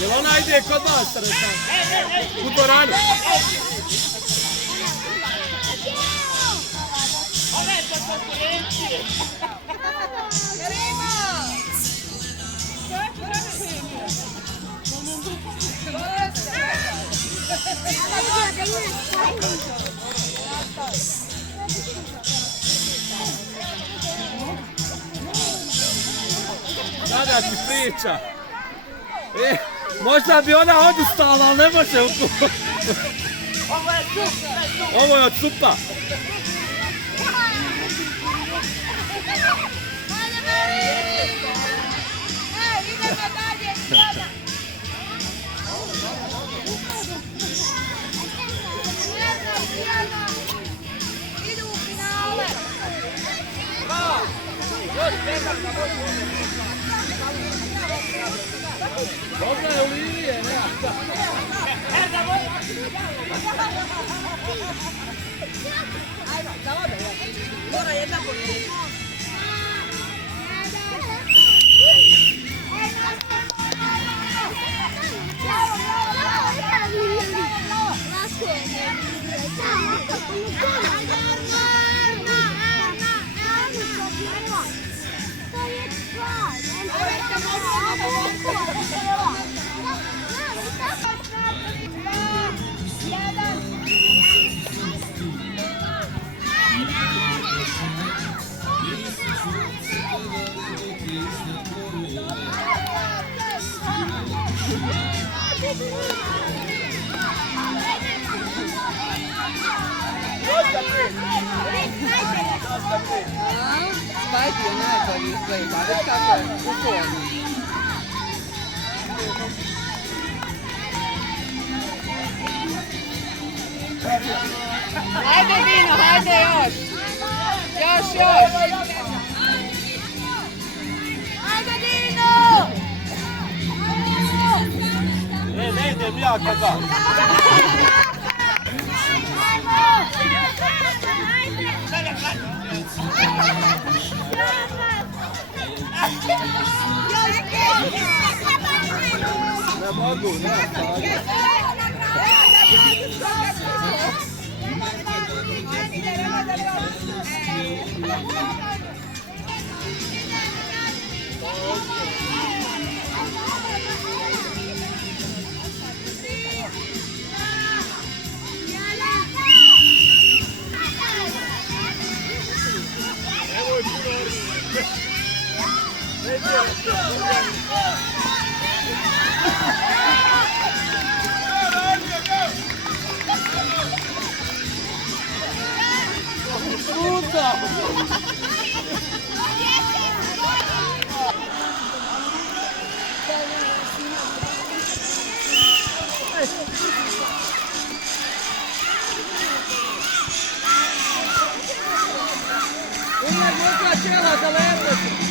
Jel ona ide kod vas, Sretan? U dvoranu? Ove je to konkurencije. Sada ti priča. Možda bi ona odustala, ali ne može. Ovo je od supa. Idu u finale. Dobra je u linije, nema šta. Ajmo, da ode. Mora jedna pobjediti. Spajk je najbolji izgleda, već kako je u formi. Hajde Dino, hajde još! Još! Ajde Dino! Ne idem ja kod vas. Ne mogu, ne. Uma dupla tela, galera!